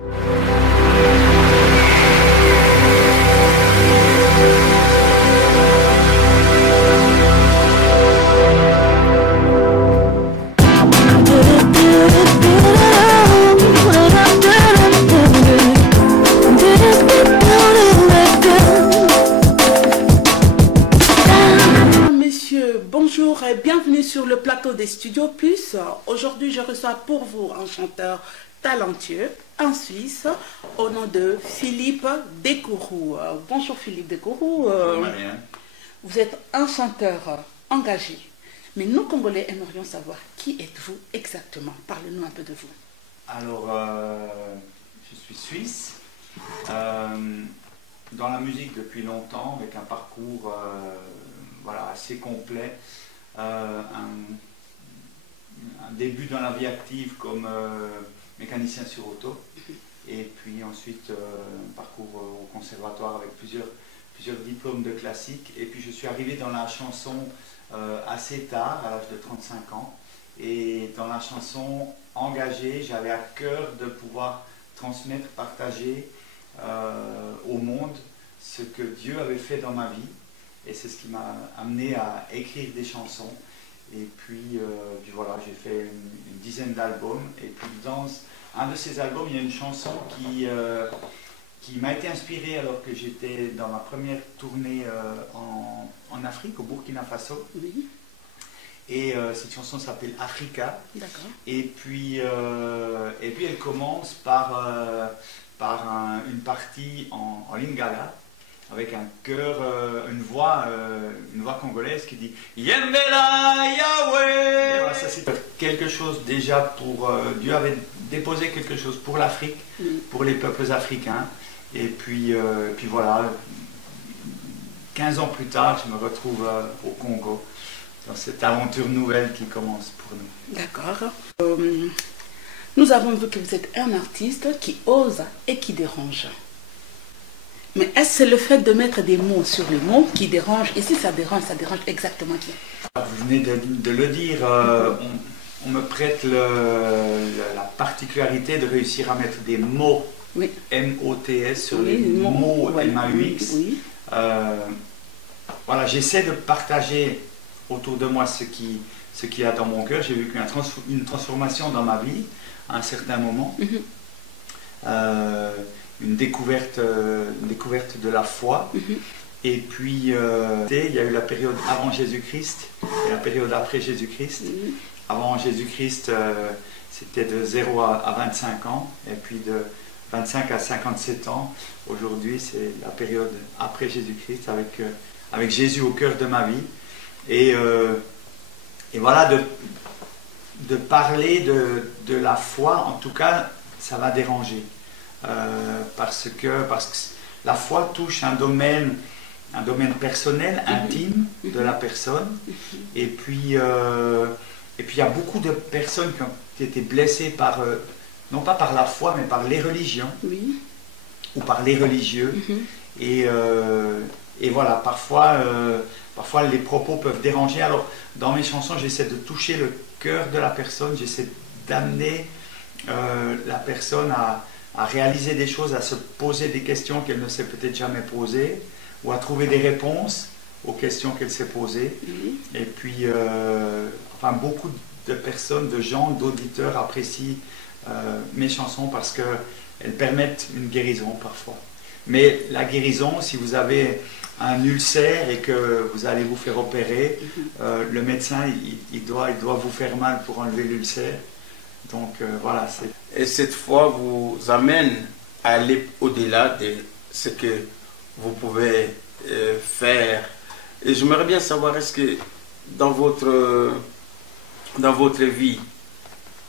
Bonjour et bienvenue sur le plateau des Studios Plus. Aujourd'hui, je reçois pour vous un chanteur talentueux, un Suisse, au nom de Philippe Dekourou. Bonjour Philippe Dekourou. Bonjour Marianne. Vous êtes un chanteur engagé, mais nous Congolais aimerions savoir qui êtes-vous exactement. Parlez-nous un peu de vous. Alors, je suis suisse, dans la musique depuis longtemps, avec un parcours voilà, assez complet. Un début dans la vie active comme mécanicien sur auto, et puis ensuite un parcours au conservatoire avec plusieurs diplômes de classique, et puis je suis arrivé dans la chanson assez tard, à l'âge de 35 ans, et dans la chanson engagée, j'avais à cœur de pouvoir transmettre, partager au monde ce que Dieu avait fait dans ma vie. Et c'est ce qui m'a amené à écrire des chansons. Et puis voilà, j'ai fait une dizaine d'albums. Et puis dans un de ces albums, il y a une chanson qui m'a été inspirée alors que j'étais dans ma première tournée en Afrique, au Burkina Faso. Oui. Et cette chanson s'appelle Africa. D'accord. Et puis elle commence par une partie en lingala, avec un chœur, une voix congolaise qui dit Yembela Yahweh. Voilà, ça c'est quelque chose déjà pour Dieu avait déposé quelque chose pour l'Afrique, pour les peuples africains. Et puis voilà, 15 ans plus tard, je me retrouve au Congo dans cette aventure nouvelle qui commence pour nous. D'accord. Nous avons vu que vous êtes un artiste qui ose et qui dérange. Mais est-ce que c'est le fait de mettre des mots sur les mots qui dérange? Et si ça dérange exactement qui? Vous venez de le dire, on me prête la particularité de réussir à mettre des mots, oui. M-O-T-S, sur les mots M-A-U-X. Oui. Voilà, j'essaie de partager autour de moi ce qu'il y a dans mon cœur. J'ai vécu une transformation dans ma vie à un certain moment. Une découverte de la foi. Et puis il y a eu la période avant Jésus-Christ et la période après Jésus-Christ. Avant Jésus-Christ, c'était de 0 à 25 ans, et puis de 25 à 57 ans. Aujourd'hui, c'est la période après Jésus-Christ, avec Jésus au cœur de ma vie. Et voilà, de parler de la foi, en tout cas, ça va déranger. Parce que la foi touche un domaine personnel, intime de la personne. Et puis il y a beaucoup de personnes qui ont été blessées non pas par la foi, mais par les religions, ou par les religieux. Et voilà, parfois les propos peuvent déranger. Alors dans mes chansons, j'essaie de toucher le cœur de la personne, j'essaie d'amener la personne à réaliser des choses, à se poser des questions qu'elle ne s'est peut-être jamais posées, ou à trouver des réponses aux questions qu'elle s'est posées. Et puis, beaucoup de personnes, de gens, d'auditeurs apprécient mes chansons parce qu'elles permettent une guérison parfois. Mais la guérison, si vous avez un ulcère et que vous allez vous faire opérer, le médecin, il doit vous faire mal pour enlever l'ulcère. Donc voilà. Et cette foi vous amène à aller au-delà de ce que vous pouvez faire. Et j'aimerais bien savoir, est-ce que dans votre vie,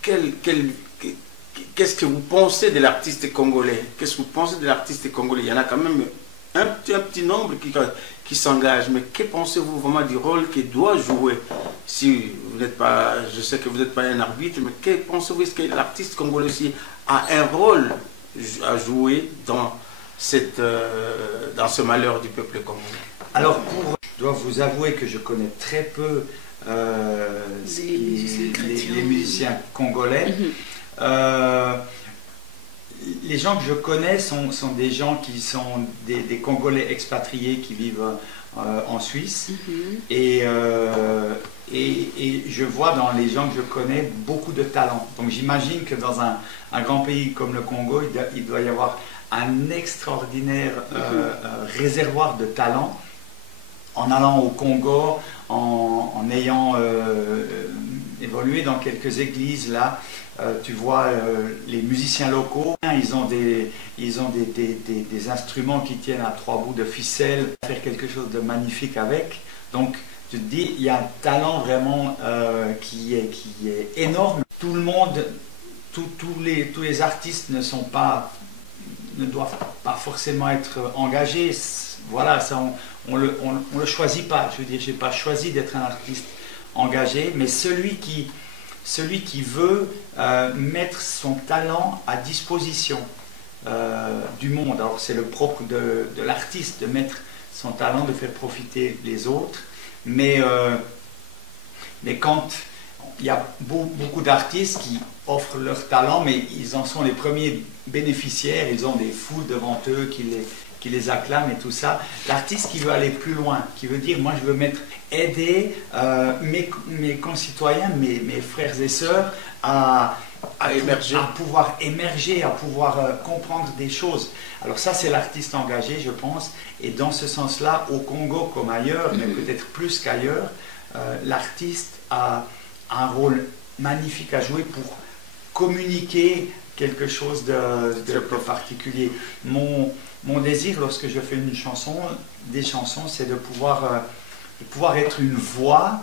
qu'est-ce que vous pensez de l'artiste congolais? Qu'est-ce que vous pensez de l'artiste congolais? Il y en a quand même un petit nombre qui s'engage, mais que pensez-vous vraiment du rôle qu'il doit jouer? Si vous n'êtes pas, je sais que vous n'êtes pas un arbitre, mais que pensez-vous? Est-ce que l'artiste congolais aussi a un rôle à jouer dans ce malheur du peuple congolais? Alors, je dois vous avouer que je connais très peu les musiciens congolais. les gens que je connais sont des gens qui sont des Congolais expatriés qui vivent en Suisse. Et je vois dans les gens que je connais beaucoup de talent. Donc j'imagine que dans un grand pays comme le Congo, il doit y avoir un extraordinaire réservoir de talent. En allant au Congo, en ayant évolué dans quelques églises là, tu vois les musiciens locaux, ils ont des instruments qui tiennent à 3 bouts de ficelle, faire quelque chose de magnifique avec. Donc tu te dis, il y a un talent vraiment qui est énorme. Tout le monde, tous les artistes ne doivent pas forcément être engagés. Voilà, ça, on le choisit pas. Je veux dire, j'ai pas choisi d'être un artiste engagé, mais celui qui veut mettre son talent à disposition du monde. Alors c'est le propre de l'artiste de mettre son talent, de faire profiter les autres. Mais quand il y a beaucoup d'artistes qui offrent leur talent, mais ils en sont les premiers bénéficiaires, ils ont des foules devant eux qui les acclament et tout ça. L'artiste qui veut aller plus loin, qui veut dire, moi je veux aider mes concitoyens, mes frères et sœurs à pouvoir émerger, à pouvoir comprendre des choses. Alors ça, c'est l'artiste engagé, je pense. Et dans ce sens-là, au Congo comme ailleurs, mais peut-être plus qu'ailleurs, l'artiste a un rôle magnifique à jouer pour communiquer quelque chose de particulier. Mon désir, lorsque je fais des chansons, c'est de pouvoir être une voix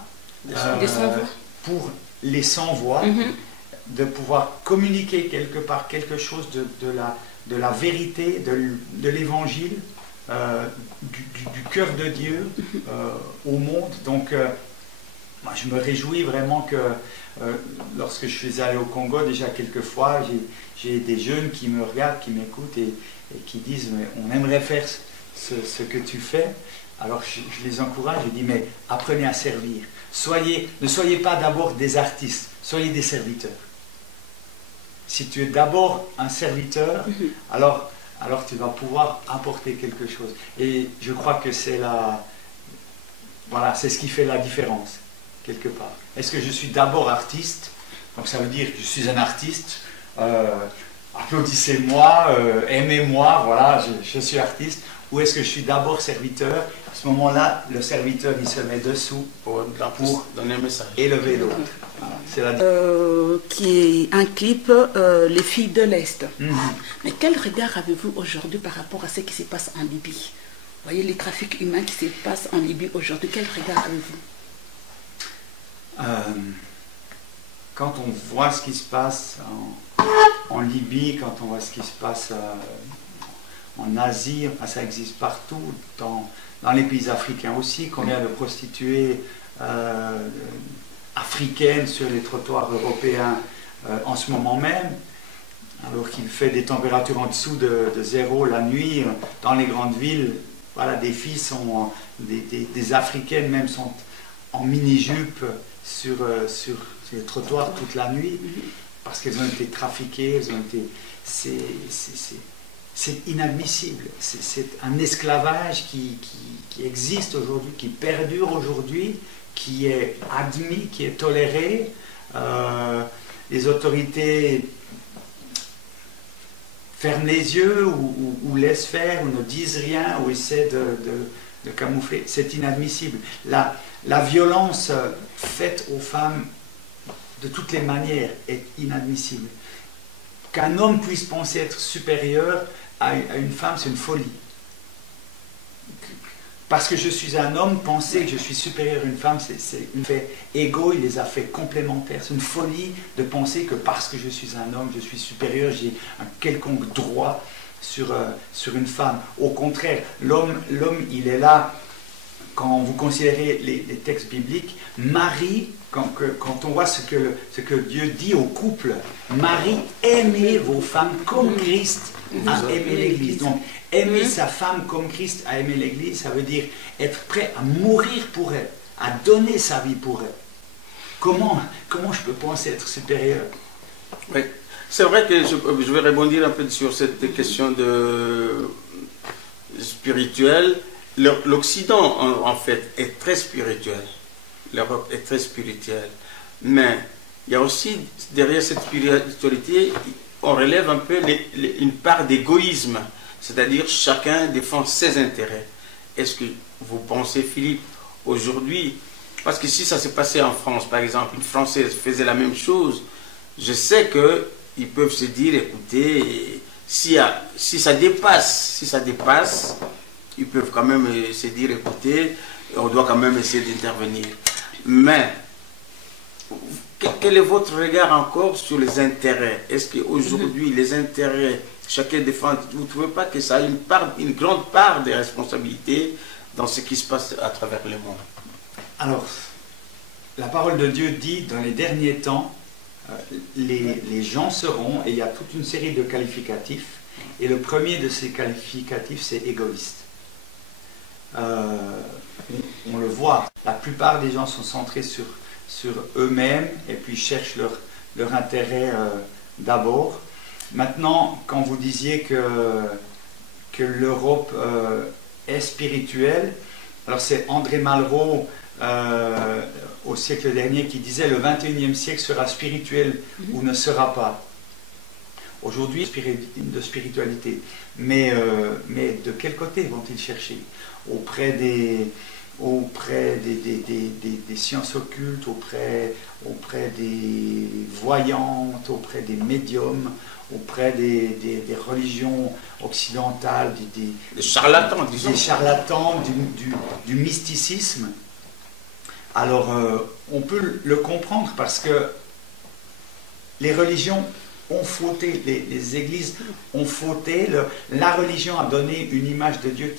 pour les sans-voix, de pouvoir communiquer quelque part quelque chose de la vérité, de l'évangile, du cœur de Dieu au monde. Donc, moi, je me réjouis vraiment que lorsque je suis allé au Congo, déjà quelques fois, j'ai des jeunes qui me regardent, qui m'écoutent et qui disent, mais on aimerait faire ce que tu fais. Alors je les encourage, je dis, mais apprenez à servir. Ne soyez pas d'abord des artistes, soyez des serviteurs. Si tu es d'abord un serviteur, alors tu vas pouvoir apporter quelque chose. Et je crois que c'est ce qui fait la différence, quelque part. Est-ce que je suis d'abord artiste? Donc ça veut dire que je suis un artiste, applaudissez-moi, aimez-moi, voilà, je suis artiste. Ou est-ce que je suis d'abord serviteur? À ce moment-là, le serviteur, il se met dessous pour donner un message, élever l'autre. Voilà, qui est un clip, Les filles de l'Est. Mais quel regard avez-vous aujourd'hui par rapport à ce qui se passe en Libye? Vous voyez les trafics humains qui se passent en Libye aujourd'hui, quel regard avez-vous? Quand on voit ce qui se passe en Libye, quand on voit ce qui se passe en Asie, enfin, ça existe partout, dans les pays africains aussi, combien de prostituées africaines sur les trottoirs européens en ce moment même, alors qu'il fait des températures en dessous de 0 la nuit, dans les grandes villes, voilà, des filles sont, des africaines même sont en mini-jupe sur les trottoirs toute la nuit, parce qu'elles ont été trafiquées, c'est inadmissible. C'est un esclavage qui existe aujourd'hui, qui perdure aujourd'hui, qui est admis, qui est toléré. Les autorités ferment les yeux ou laissent faire, ou ne disent rien, ou essaient de camoufler. C'est inadmissible. La violence faite aux femmes de toutes les manières est inadmissible. Qu'un homme puisse penser être supérieur à une femme, c'est une folie. Parce que je suis un homme, penser que je suis supérieur à une femme, c'est un fait égo, il les a fait complémentaires. C'est une folie de penser que parce que je suis un homme, je suis supérieur, j'ai un quelconque droit sur une femme. Au contraire, l'homme, il est là, quand vous considérez les textes bibliques, Marie, quand on voit ce que Dieu dit au couple, Marie, aimez vos femmes comme Christ a aimé l'Église. Donc, aimer sa femme comme Christ a aimé l'Église, ça veut dire être prêt à mourir pour elle, à donner sa vie pour elle. Comment je peux penser être supérieur? Oui. C'est vrai que je vais rebondir un peu sur cette question de spirituelle. L'Occident, en fait, est très spirituel. L'Europe est très spirituelle. Mais il y a aussi, derrière cette spiritualité, on relève un peu une part d'égoïsme. C'est-à-dire, chacun défend ses intérêts. Est-ce que vous pensez, Philippe, aujourd'hui, parce que si ça s'est passé en France, par exemple, une Française faisait la même chose, je sais qu'ils peuvent se dire, écoutez, si ça dépasse, ils peuvent quand même se dire, écoutez, on doit quand même essayer d'intervenir. Mais, quel est votre regard encore sur les intérêts? Est-ce qu'aujourd'hui, les intérêts, chacun défend, vous ne trouvez pas que ça a une grande part de responsabilité dans ce qui se passe à travers le monde? Alors, la parole de Dieu dit, dans les derniers temps, les gens seront, et il y a toute une série de qualificatifs, et le premier de ces qualificatifs, c'est égoïste. On le voit, la plupart des gens sont centrés sur eux-mêmes, et puis cherchent leur intérêt d'abord. Maintenant, quand vous disiez que l'Europe est spirituelle, alors c'est André Malraux, au siècle dernier, qui disait le 21e siècle sera spirituel ou ne sera pas. Aujourd'hui, de spiritualité. Mais de quel côté vont-ils chercher? Auprès des sciences occultes, auprès des voyantes, auprès des médiums, auprès des religions occidentales, des charlatans, disons. Des charlatans, du mysticisme. Alors, on peut le comprendre parce que les religions ont fauté, les églises ont fauté, la religion a donné une image de Dieu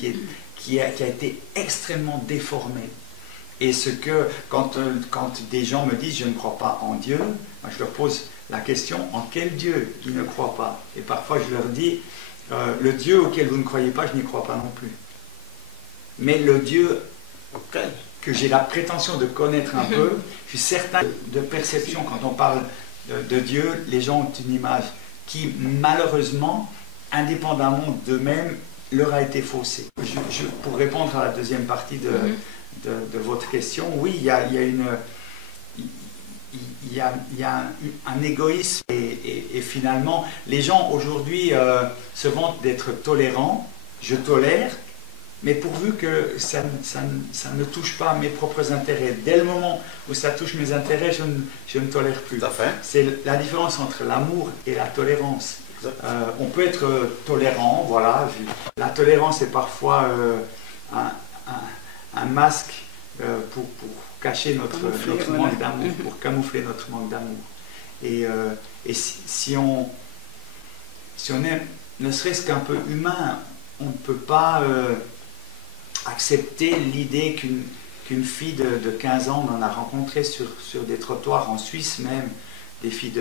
qui a été extrêmement déformée. Et quand des gens me disent « je ne crois pas en Dieu », moi je leur pose la question « en quel Dieu ils ne croient pas ?» Et parfois je leur dis « le Dieu auquel vous ne croyez pas, je n'y crois pas non plus. Mais le Dieu que j'ai la prétention de connaître un peu, je suis certain de perception quand on parle de Dieu, les gens ont une image qui malheureusement, indépendamment d'eux-mêmes, leur a été faussée. Pour répondre à la deuxième partie de votre question, oui, il y a un égoïsme et finalement, les gens aujourd'hui se vantent d'être tolérants. Je tolère, mais pourvu que ça ne touche pas mes propres intérêts. Dès le moment où ça touche mes intérêts, je ne tolère plus. C'est la différence entre l'amour et la tolérance. On peut être tolérant, voilà. La tolérance est parfois un masque pour cacher notre manque d'amour, pour camoufler notre manque d'amour. Et si on est ne serait-ce qu'un peu humain, on ne peut pas accepter l'idée qu'une fille de 15 ans, on en a rencontré sur des trottoirs en Suisse même, des filles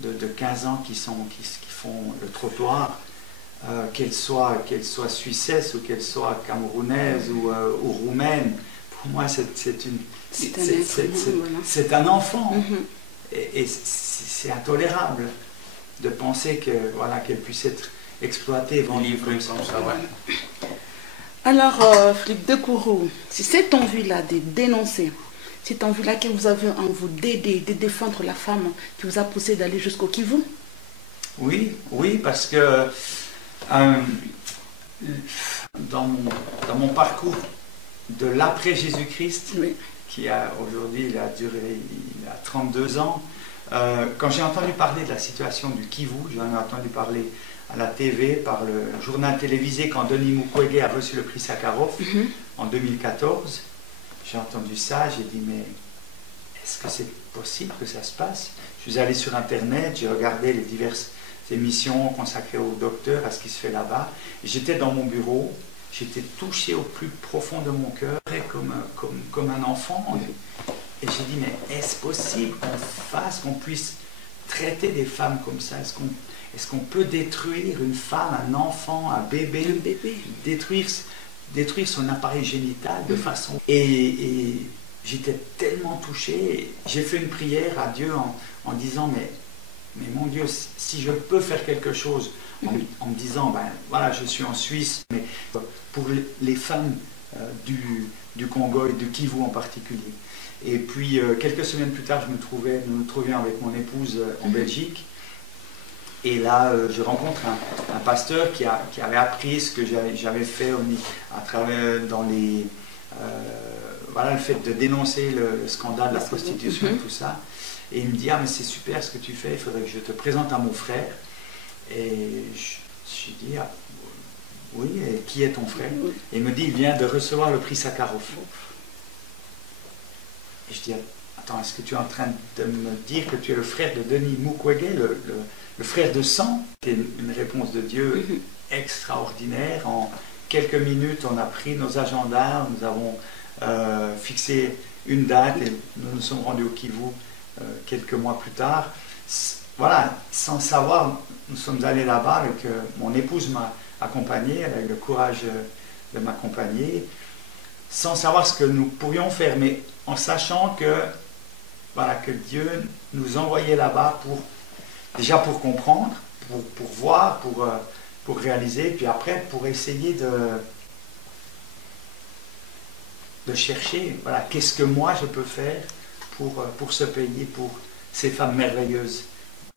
de 15 ans qui font le trottoir, qu'elles soient suissesses ou qu'elles soient camerounaises ou roumaines. Pour moi, c'est un enfant. Et c'est intolérable de penser qu'elle puisse être exploitée, vendue comme ça. Ouais. Alors, Philippe Decourroux, si cette envie-là de dénoncer, cette envie-là que vous avez en vous d'aider, de défendre la femme qui vous a poussé d'aller jusqu'au Kivu? Oui, parce que dans mon parcours de l'après Jésus-Christ, qui a aujourd'hui, il a 32 ans, quand j'ai entendu parler de la situation du Kivu, j'en ai entendu parler à la TV, par le journal télévisé quand Denis Mukwege a reçu le prix Sakharov en 2014. J'ai entendu ça, j'ai dit mais est-ce que c'est possible que ça se passe? Je suis allé sur internet, j'ai regardé les diverses émissions consacrées au docteur, à ce qui se fait là-bas. J'étais dans mon bureau, j'étais touché au plus profond de mon cœur, comme un enfant. Et j'ai dit mais est-ce possible qu'on puisse traiter des femmes comme ça? Est-ce qu'on peut détruire une femme, un enfant, un bébé, détruire son appareil génital de façon... Et j'étais tellement touché, j'ai fait une prière à Dieu en disant, mais mais mon Dieu, si je peux faire quelque chose en me disant, ben voilà, je suis en Suisse, mais pour les femmes du Congo et du Kivu en particulier. Et puis, quelques semaines plus tard, nous nous trouvions avec mon épouse en Belgique. Et là, je rencontre un pasteur qui avait appris ce que j'avais fait à travers voilà, le fait de dénoncer le scandale de la prostitution et tout ça. Et il me dit, ah mais c'est super ce que tu fais, il faudrait que je te présente à mon frère. Et je lui dis, ah, oui, et qui est ton frère? Et il me dit, il vient de recevoir le prix Sakharov. Et je dis, attends, est-ce que tu es en train de me dire que tu es le frère de Denis Mukwege, le frère de sang? C'est une réponse de Dieu extraordinaire. En quelques minutes, on a pris nos agendas, nous avons fixé une date et nous nous sommes rendus au Kivu quelques mois plus tard. Voilà, sans savoir, nous sommes allés là-bas avec mon épouse m'a accompagné, elle a eu le courage de m'accompagner, sans savoir ce que nous pourrions faire, mais en sachant que, voilà, que Dieu nous envoyait là-bas déjà pour comprendre, pour voir, pour réaliser, puis après pour essayer de chercher, voilà, qu'est-ce que moi je peux faire pour ce pays, pour ces femmes merveilleuses.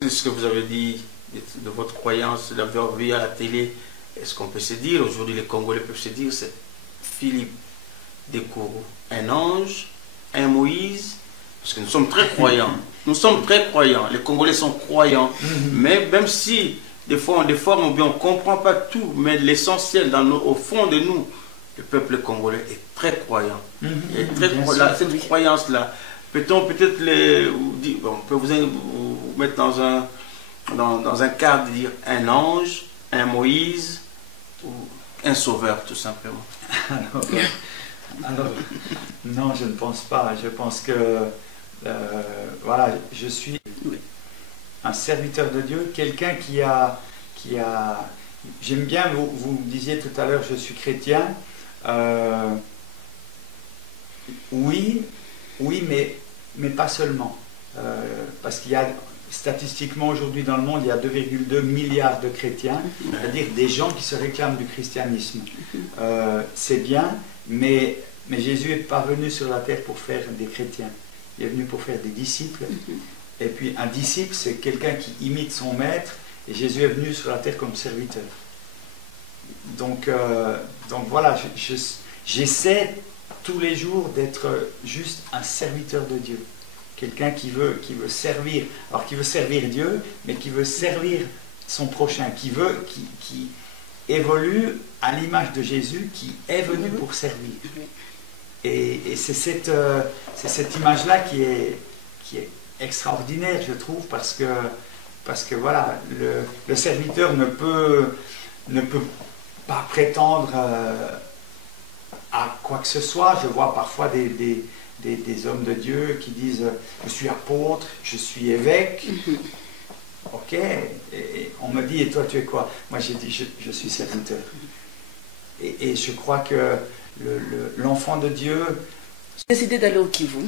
Ce que vous avez dit de votre croyance, d'avoir vu à la télé, est-ce qu'on peut se dire, aujourd'hui les Congolais peuvent se dire, c'est Philippe Dekourou, un ange, un Moïse, parce que nous sommes très croyants. Nous sommes très croyants, les Congolais sont croyants, mais même si des fois on déforme ou bien on ne comprend pas tout, mais l'essentiel au fond de nous, le peuple congolais est très croyant. Cette croyance-là, peut-on peut-être on peut vous mettre dans un cadre de dire un ange, un Moïse, ou un sauveur tout simplement. Alors, non, je ne pense pas. Je pense que voilà, je suis un serviteur de Dieu, quelqu'un qui a j'aime bien, vous disiez tout à l'heure, je suis chrétien. Oui, mais pas seulement. Parce qu'il y a, statistiquement aujourd'hui dans le monde, il y a 2,2 milliards de chrétiens, c'est-à-dire des gens qui se réclament du christianisme. C'est bien, mais Jésus n'est pas venu sur la terre pour faire des chrétiens. Il est venu pour faire des disciples. Et puis un disciple, c'est quelqu'un qui imite son maître, et Jésus est venu sur la terre comme serviteur. Donc voilà, j'essaie tous les jours d'être juste un serviteur de Dieu. Quelqu'un qui veut servir, alors qui veut servir Dieu, mais qui veut servir son prochain, qui évolue à l'image de Jésus, qui est venu pour servir. Et c'est cette image-là qui est extraordinaire, je trouve, parce que voilà, le serviteur ne peut pas prétendre à quoi que ce soit. Je vois parfois des hommes de Dieu qui disent « je suis apôtre, je suis évêque ». Ok, et on me dit « et toi tu es quoi ?» Moi j'ai dit « je suis serviteur ». Et je crois que l'enfant de Dieu... Décidez d'aller au Kivu.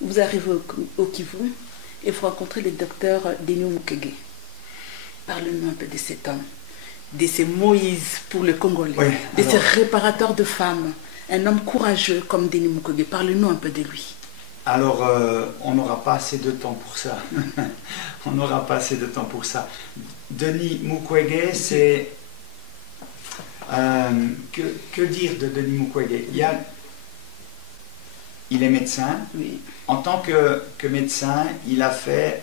Vous arrivez au Kivu et vous rencontrez le docteur Denis Mukwege. Parlez-nous un peu de cet homme, de ces Moïse pour le Congolais, de ces réparateurs de femmes. Un homme courageux comme Denis Mukwege. Parlez-nous un peu de lui. Alors, on n'aura pas assez de temps pour ça. On n'aura pas assez de temps pour ça. Denis Mukwege, c'est... que dire de Denis Mukwege? Il est médecin. Oui. En tant que médecin, il a fait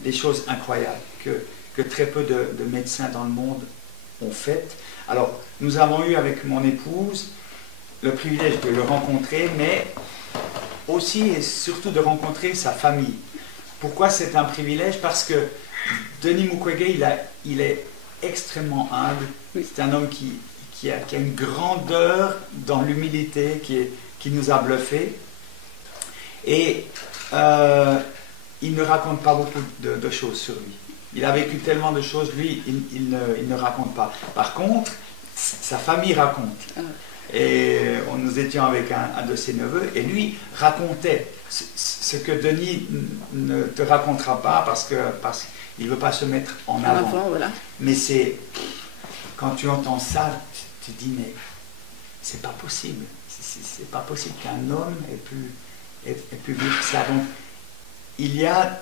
des choses incroyables que très peu de médecins dans le monde ont faites. Alors, nous avons eu avec mon épouse le privilège de le rencontrer, mais aussi et surtout de rencontrer sa famille. Pourquoi c'est un privilège? Parce que Denis Mukwege, il est extrêmement humble. C'est un homme qui a une grandeur dans l'humilité qui nous a bluffés. Et il ne raconte pas beaucoup de choses sur lui. Il a vécu tellement de choses, lui, il ne raconte pas. Par contre, sa famille raconte. Et nous étions avec un de ses neveux, et lui racontait. ce que Denis ne te racontera pas parce qu'il ne veut pas se mettre en avant. Voilà. Mais c'est, quand tu entends ça, tu te dis, mais c'est pas possible. C'est pas possible qu'un homme ait pu vivre ça. Donc, il y a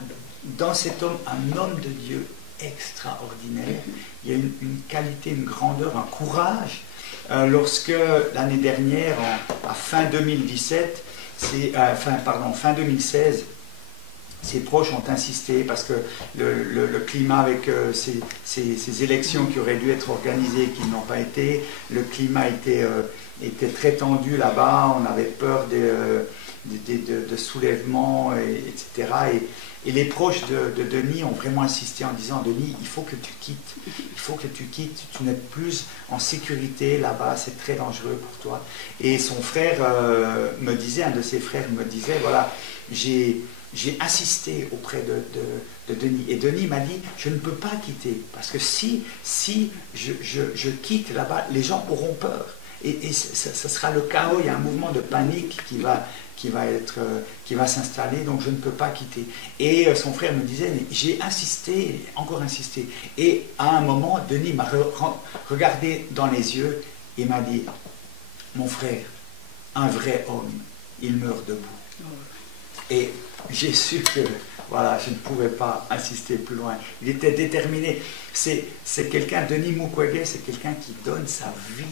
dans cet homme un homme de Dieu extraordinaire. Il y a une qualité, une grandeur, un courage. Lorsque l'année dernière, à fin 2017, fin 2016, ses proches ont insisté parce que le climat avec ces élections qui auraient dû être organisées et qui n'ont pas été, le climat était très tendu là-bas, on avait peur de soulèvements, etc. Et les proches de Denis ont vraiment insisté en disant, Denis, il faut que tu quittes, tu n'es plus en sécurité là-bas, c'est très dangereux pour toi. Et son frère me disait, un de ses frères me disait, voilà, j'ai insisté auprès de Denis. Et Denis m'a dit, je ne peux pas quitter, parce que si je quitte là-bas, les gens auront peur. Et ça sera le chaos, il y a un mouvement de panique qui va s'installer, donc je ne peux pas quitter. Et son frère me disait, mais j'ai insisté, encore insisté. Et à un moment, Denis m'a regardé dans les yeux et m'a dit, mon frère, un vrai homme, il meurt debout. Et j'ai su que voilà, je ne pouvais pas insister plus loin. Il était déterminé. C'est quelqu'un, Denis Mukwege, c'est quelqu'un qui donne sa vie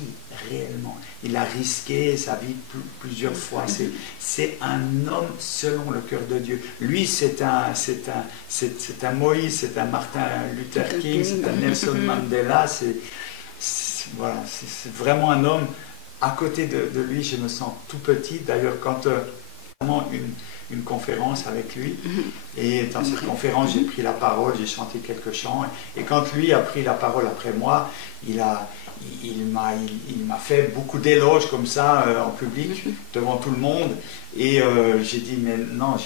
réellement. Il a risqué sa vie plusieurs fois. C'est un homme selon le cœur de Dieu. Lui, c'est un Moïse, c'est un Martin Luther King, c'est un Nelson Mandela. Voilà, c'est vraiment un homme. À côté de lui, je me sens tout petit. D'ailleurs, quand une conférence avec lui, et dans cette conférence j'ai pris la parole, j'ai chanté quelques chants, et quand lui a pris la parole après moi, il m'a fait beaucoup d'éloges comme ça en public devant tout le monde, et j'ai dit mais non,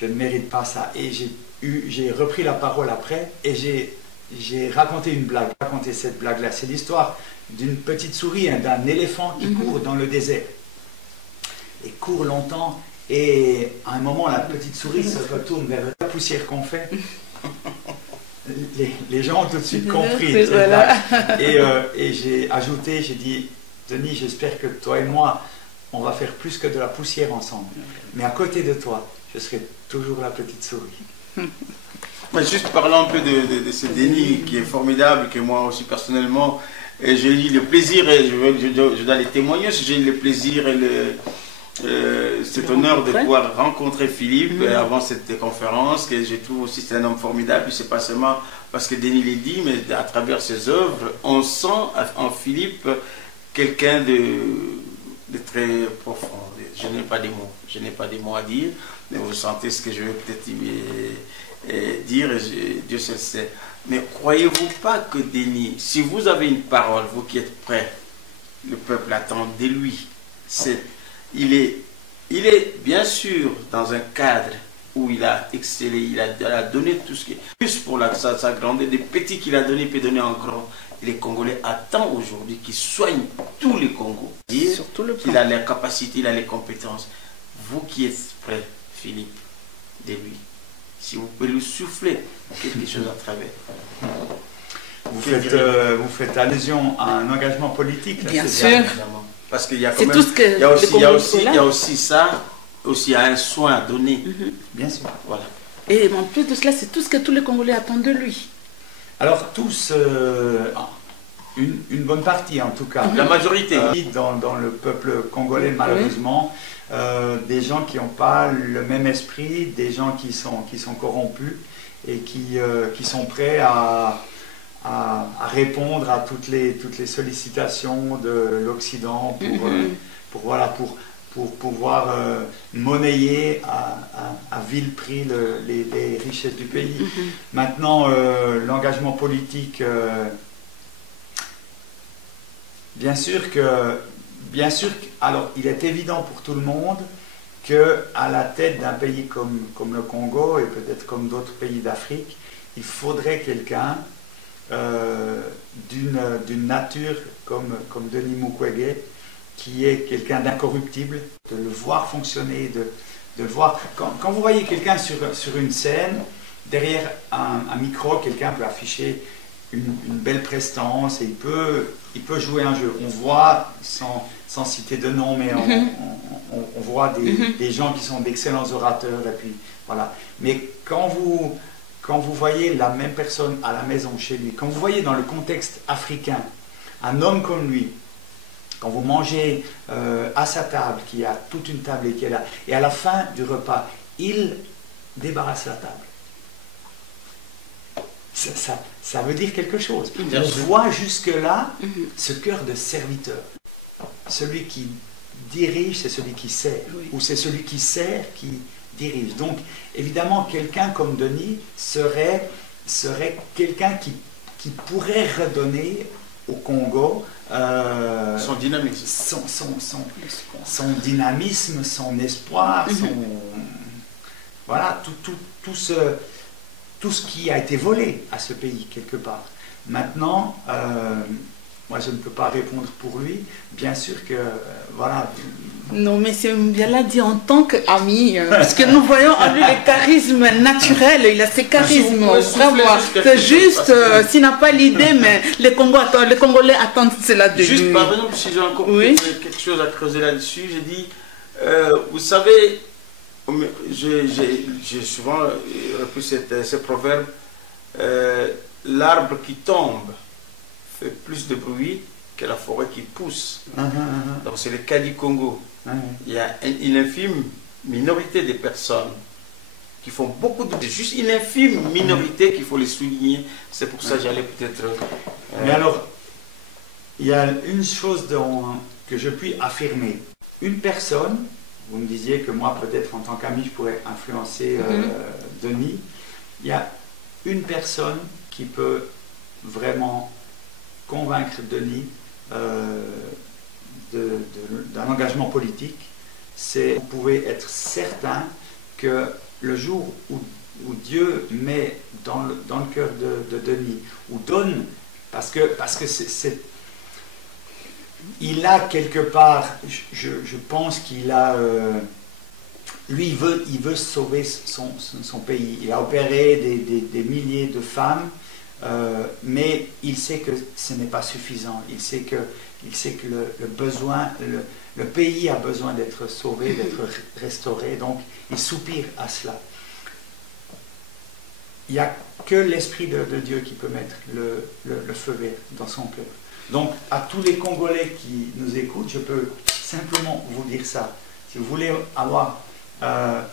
je ne mérite pas ça, et j'ai repris la parole après et j'ai raconté une blague. Raconté cette blague là, c'est l'histoire d'une petite souris, hein, d'un éléphant qui court dans le désert et court longtemps. Et à un moment, la petite souris se retourne vers la poussière qu'on fait. Les gens ont tout de suite compris. Voilà. Et j'ai ajouté, j'ai dit, Denis, j'espère que toi et moi, on va faire plus que de la poussière ensemble. Mais à côté de toi, je serai toujours la petite souris. Mais juste parlant un peu de ce Denis qui est formidable, que moi aussi personnellement, j'ai eu le plaisir, et je dois les témoigner, j'ai eu le plaisir et cet honneur de pouvoir rencontrer Philippe avant cette conférence, que je trouve aussi c'est un homme formidable. C'est pas seulement parce que Denis l'a dit, mais à travers ses œuvres, on sent en Philippe quelqu'un de très profond. Je n'ai pas des mots à dire, mais vous sentez ce que je veux peut-être dire, et Dieu seul sait. Mais croyez-vous pas que Denis, si vous avez une parole, vous qui êtes prêts, le peuple attend de lui. Il est bien sûr dans un cadre où il a excellé, il a donné tout ce qui est plus pour sa grandeur, des petits qu'il a donné, il peut donner en grand. Et les Congolais attendent aujourd'hui qu'il soigne tous les Congos. Il a les capacités, il a les compétences. Vous qui êtes prêts, Philippe, de lui, si vous pouvez lui souffler quelque chose à travers. Vous faites allusion à un engagement politique. Là, bien sûr. Parce qu'il y a quand même, il y a aussi ça, aussi un soin à donner. Bien sûr. Voilà. Et en plus de cela, c'est tout ce que tous les Congolais attendent de lui. Alors tous, une bonne partie en tout cas. La majorité. Dans le peuple congolais malheureusement, des gens qui n'ont pas le même esprit, des gens qui sont corrompus et qui sont prêts à répondre à toutes les sollicitations de l'Occident pour pouvoir monnayer à vil prix les richesses du pays. Maintenant, l'engagement politique, bien sûr, alors il est évident pour tout le monde qu'à la tête d'un pays comme le Congo et peut-être comme d'autres pays d'Afrique, il faudrait quelqu'un d'une nature comme Denis Mukwege, qui est quelqu'un d'incorruptible, de le voir fonctionner, de le voir. Quand vous voyez quelqu'un sur une scène, derrière un micro, quelqu'un peut afficher une belle prestance et il peut jouer un jeu. On voit, sans citer de nom, mais on voit des gens qui sont d'excellents orateurs. Et puis, voilà. Mais quand vous voyez la même personne à la maison chez lui, quand vous voyez dans le contexte africain un homme comme lui, quand vous mangez à sa table, qui a toute une table et qui est là, et à la fin du repas, il débarrasse la table. Ça veut dire quelque chose. On voit jusque-là ce cœur de serviteur. Celui qui dirige, c'est celui qui sert. Oui. Ou c'est celui qui sert qui dirige. Donc, évidemment, quelqu'un comme Denis serait quelqu'un qui pourrait redonner au Congo son dynamisme. Son dynamisme, son espoir, voilà, tout ce qui a été volé à ce pays, quelque part. Maintenant, moi je ne peux pas répondre pour lui, bien sûr que, voilà. Non, mais c'est bien là dit en tant qu'ami, parce que nous voyons en lui le charisme naturel, il a ses charismes, vraiment. C'est juste, s'il n'a pas l'idée, mais les Congolais attendent cela de lui. Juste, par exemple, si j'ai encore quelque chose à creuser là-dessus, j'ai dit, vous savez, j'ai souvent repris ce proverbe, l'arbre qui tombe fait plus de bruit que la forêt qui pousse. Donc c'est le cas du Congo. Il y a une infime minorité de personnes qui font beaucoup de... Juste une infime minorité qu'il faut les souligner. C'est pour ça que j'allais peut-être... Mais alors, il y a une chose que je puis affirmer. Une personne, vous me disiez que moi peut-être en tant qu'ami je pourrais influencer Denis, il y a une personne qui peut vraiment convaincre Denis d'un engagement politique, c'est vous pouvez être certain que le jour où Dieu met dans le cœur de Denis, ou donne, parce que il a quelque part, je pense qu'il a, lui il veut sauver son pays. Il a opéré des milliers de femmes, mais il sait que ce n'est pas suffisant. Il sait que le pays a besoin d'être sauvé, d'être restauré, donc il soupire à cela. Il n'y a que l'Esprit de Dieu qui peut mettre le feu vert dans son cœur. Donc à tous les Congolais qui nous écoutent, je peux simplement vous dire ça. Si vous voulez avoir un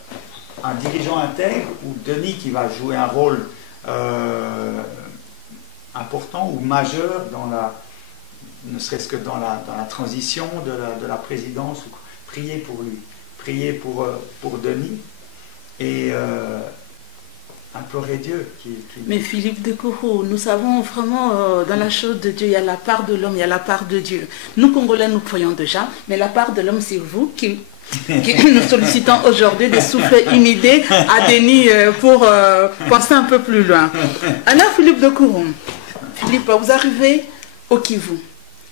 dirigeant intègre, ou Denis qui va jouer un rôle important ou majeur ne serait-ce que dans la transition de la présidence, priez pour lui, priez pour Denis, et implorer Dieu. Mais Philippe de Kourou, nous savons vraiment, dans la chose de Dieu, il y a la part de l'homme, il y a la part de Dieu. Nous, Congolais, nous croyons déjà, mais la part de l'homme, c'est vous qui nous sollicitons aujourd'hui de souffler une idée à Denis pour penser un peu plus loin. Alors, Philippe de Kourou, Philippe, vous arrivez au Kivu.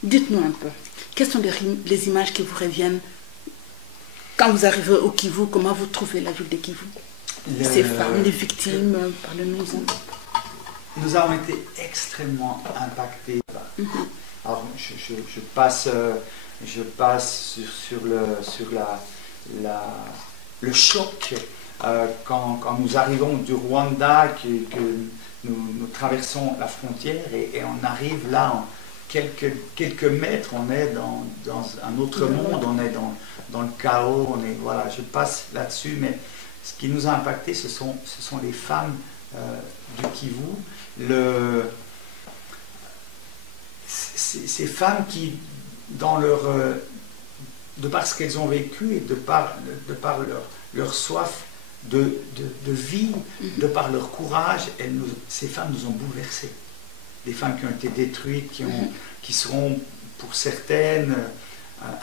Dites-nous un peu, quelles sont les images qui vous reviennent quand vous arrivez au Kivu? Comment vous trouvez la ville de Kivu? Ces femmes, les victimes, parlez-nous-en. Nous avons été extrêmement impactés. Alors, je passe sur le choc quand nous arrivons du Rwanda, que nous traversons la frontière et on arrive là, en quelques mètres, on est dans un autre monde, on est dans le chaos, voilà, je passe là-dessus, mais ce qui nous a impacté, ce sont les femmes du Kivu, ces femmes qui, de par ce qu'elles ont vécu et de par leur soif de vie, de par leur courage, ces femmes nous ont bouleversés. Des femmes qui ont été détruites, qui seront pour certaines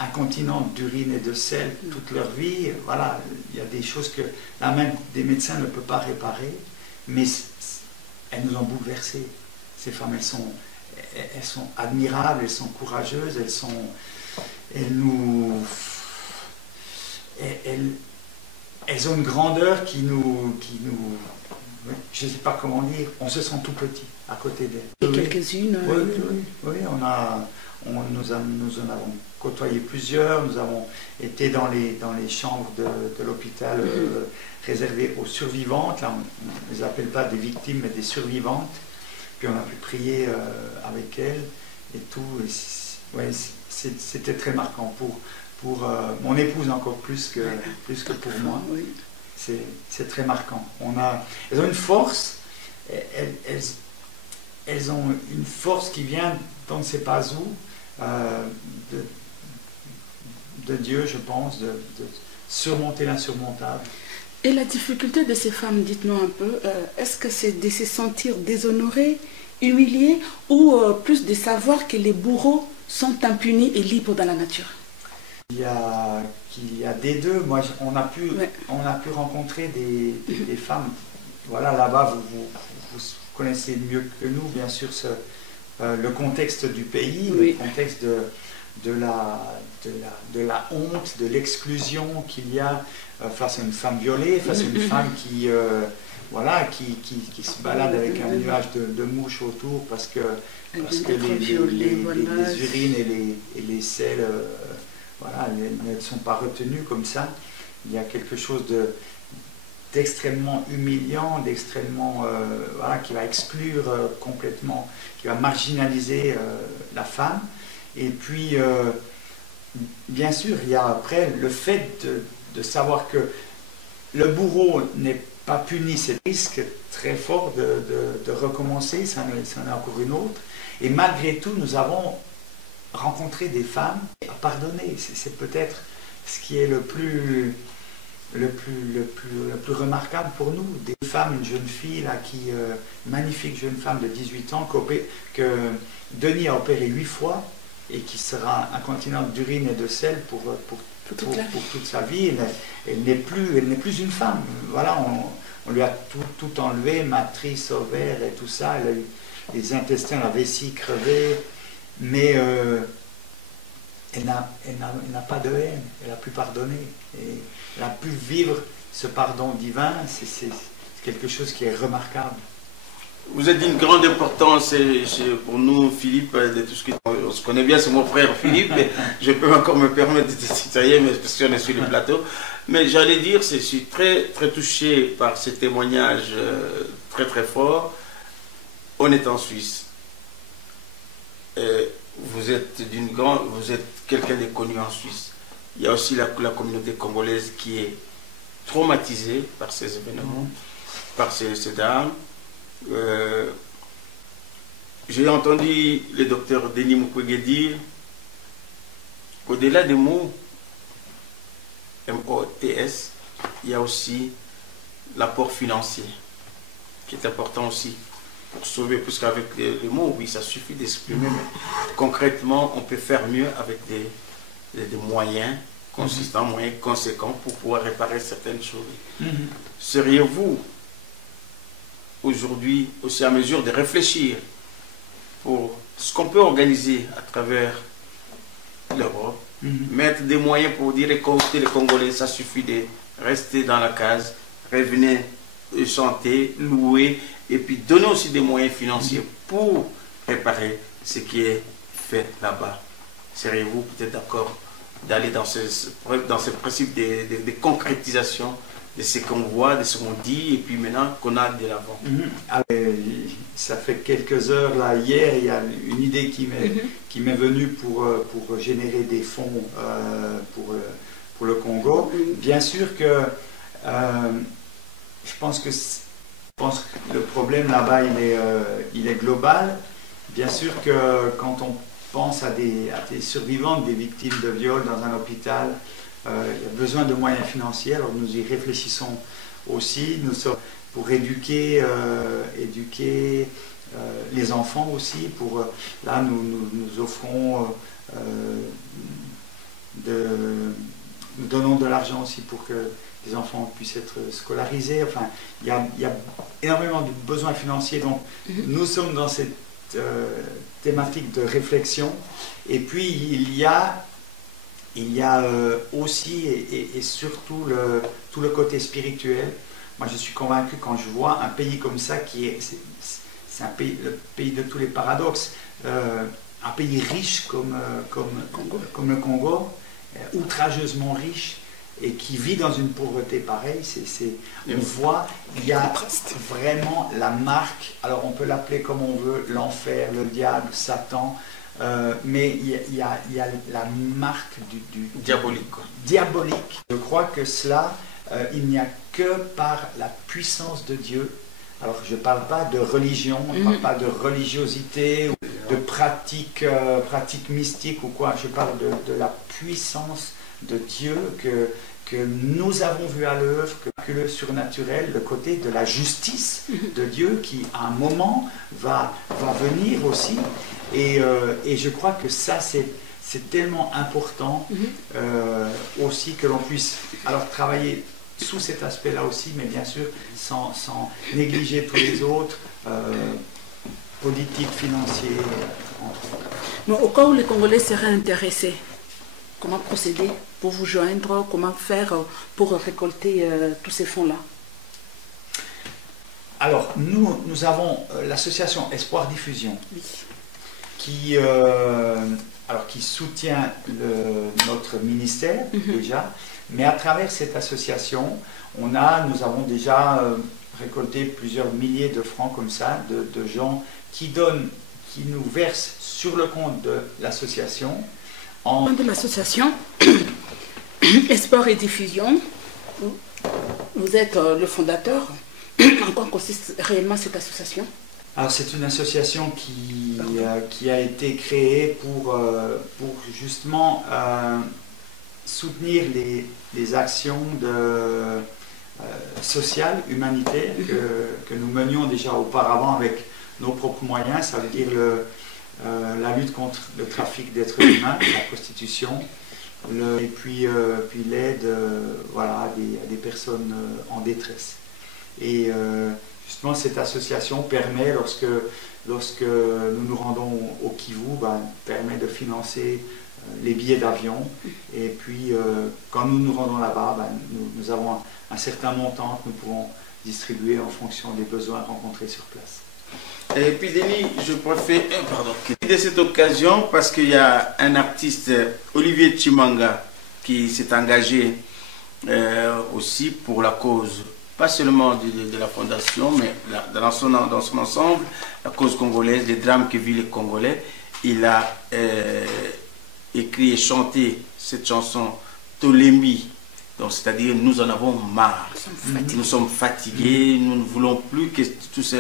incontinentes d'urine et de sel toute leur vie. Voilà, il y a des choses que la main des médecins ne peut pas réparer, mais elles nous ont bouleversés. Ces femmes, elles sont admirables, elles sont courageuses, elles ont une grandeur je ne sais pas comment dire, on se sent tout petit à côté d'elles. Et quelques-unes. Oui, nous en avons côtoyé plusieurs, nous avons été dans les chambres de l'hôpital réservées aux survivantes, là on ne les appelle pas des victimes mais des survivantes, puis on a pu prier avec elles et tout, c'était très marquant pour mon épouse encore plus que pour moi. Oui. C'est très marquant. Elles ont une force, elles ont une force qui vient d'on ne sait pas où, de Dieu, je pense, de surmonter l'insurmontable. Et la difficulté de ces femmes, dites-nous un peu, est-ce que c'est de se sentir déshonorées, humiliées, ou plus de savoir que les bourreaux sont impunis et libres dans la nature? Il y a des deux. Moi, on a pu rencontrer des femmes. Voilà, là-bas, vous connaissez mieux que nous, bien sûr, le contexte du pays, le contexte de la honte, de l'exclusion qu'il y a face à une femme violée, face à une femme qui se balade avec un nuage de mouches autour parce que les urines et les selles ne sont pas retenues comme ça. Il y a quelque chose d'extrêmement humiliant, d'extrêmement qui va exclure complètement, qui va marginaliser la femme. Et puis, bien sûr, il y a après le fait de savoir que le bourreau n'est pas puni, c'est un risque très fort de recommencer, ça en est encore une autre. Et malgré tout, nous avons rencontré des femmes à pardonner. C'est peut-être ce qui est le plus remarquable pour nous. Des femmes, une jeune fille, là, magnifique jeune femme de 18 ans, que Denis a opéré 8 fois, et qui sera incontinente d'urine et de sel pour toute sa vie. Elle n'est plus une femme. Voilà, on lui a tout enlevé, matrice, ovaire et tout ça. Elle a eu les intestins, la vessie crevée, mais elle n'a pas de haine, elle a pu pardonner. Et elle a pu vivre ce pardon divin, c'est quelque chose qui est remarquable. Vous êtes d'une grande importance pour nous, Philippe, de tout ce que on se connaît bien, c'est mon frère Philippe, mais je peux encore me permettre de te citer, mais parce qu'on est sur le plateau. Mais j'allais dire, je suis très, très touché par ces témoignages très, très forts. On est en Suisse. Vous êtes quelqu'un de connu en Suisse. Il y a aussi la communauté congolaise qui est traumatisée par ces événements, par ces drames. J'ai entendu le docteur Denis Mukwege dire qu'au-delà des mots MOTS, il y a aussi l'apport financier qui est important aussi pour sauver, puisqu'avec les mots, oui, ça suffit d'exprimer, mais concrètement, on peut faire mieux avec des moyens consistants, moyens conséquents pour pouvoir réparer certaines choses. Seriez-vous aujourd'hui aussi à mesure de réfléchir pour ce qu'on peut organiser à travers l'Europe, mettre des moyens pour dire écoutez les Congolais, ça suffit de rester dans la case, revenir chanter, louer, et puis donner aussi des moyens financiers pour réparer ce qui est fait là-bas. Seriez-vous peut-être d'accord d'aller dans ce principe de concrétisation de ce qu'on voit, de ce qu'on dit, et puis maintenant qu'on a de l'avant. Ça fait quelques heures, là, hier, il y a une idée qui m'est venue pour générer des fonds pour le Congo. Bien sûr que je pense que le problème là-bas, il est global. Bien sûr que quand on pense à des survivantes, des victimes de viol dans un hôpital, il y a besoin de moyens financiers, alors nous y réfléchissons aussi. Nous sommes pour éduquer les enfants aussi. Là, nous offrons, nous donnons de l'argent aussi pour que les enfants puissent être scolarisés. Enfin, il y a énormément de besoins financiers. Donc, nous sommes dans cette thématique de réflexion. Et puis, il y a il y a aussi et surtout tout le côté spirituel. Moi, je suis convaincu quand je vois un pays comme ça c'est un pays, le pays de tous les paradoxes, un pays riche comme le Congo, outrageusement riche, et qui vit dans une pauvreté pareille. On voit, il y a vraiment la marque, alors on peut l'appeler comme on veut, l'enfer, le diable, Satan, mais il y a la marque du diabolique, quoi. Diabolique. Je crois que cela, il n'y a que par la puissance de Dieu. Alors je ne parle pas de religion, je ne parle pas de religiosité, ou de pratique mystique ou quoi, je parle de la puissance de Dieu que nous avons vu à l'œuvre, que le surnaturel, le côté de la justice de Dieu qui à un moment va venir aussi. Et je crois que ça c'est tellement important aussi que l'on puisse alors travailler sous cet aspect-là aussi, mais bien sûr sans négliger tous les autres, politiques, financiers, entre autres. Mais au cas où les Congolais seraient intéressés, comment procéder pour vous joindre, comment faire pour récolter tous ces fonds-là? Alors, nous avons l'association Espoir Diffusion, Oui. qui soutient notre ministère déjà, mais à travers cette association, nous avons déjà récolté plusieurs milliers de francs comme ça, de gens qui nous versent sur le compte de l'association. De l'association Espoir et Diffusion, vous êtes le fondateur. En quoi consiste réellement cette association? Alors c'est une association qui a été créée pour justement soutenir les actions sociales, humanitaires que nous menions déjà auparavant avec nos propres moyens. Ça veut dire la lutte contre le trafic d'êtres humains, la prostitution, et puis l'aide à des personnes en détresse. Et justement, cette association permet, lorsque nous nous rendons au Kivu, permet de financer les billets d'avion. Et puis, quand nous nous rendons là-bas, nous avons un certain montant que nous pouvons distribuer en fonction des besoins rencontrés sur place. Et puis, Denis, je préfère de cette occasion parce qu'il y a un artiste, Olivier Chimanga, qui s'est engagé aussi pour la cause, pas seulement de la fondation, mais dans son ensemble, la cause congolaise, les drames que vivent les Congolais. Il a écrit et chanté cette chanson Tolembi. Donc, c'est-à-dire, nous en avons marre. Nous sommes fatigués, nous ne voulons plus que tout ça.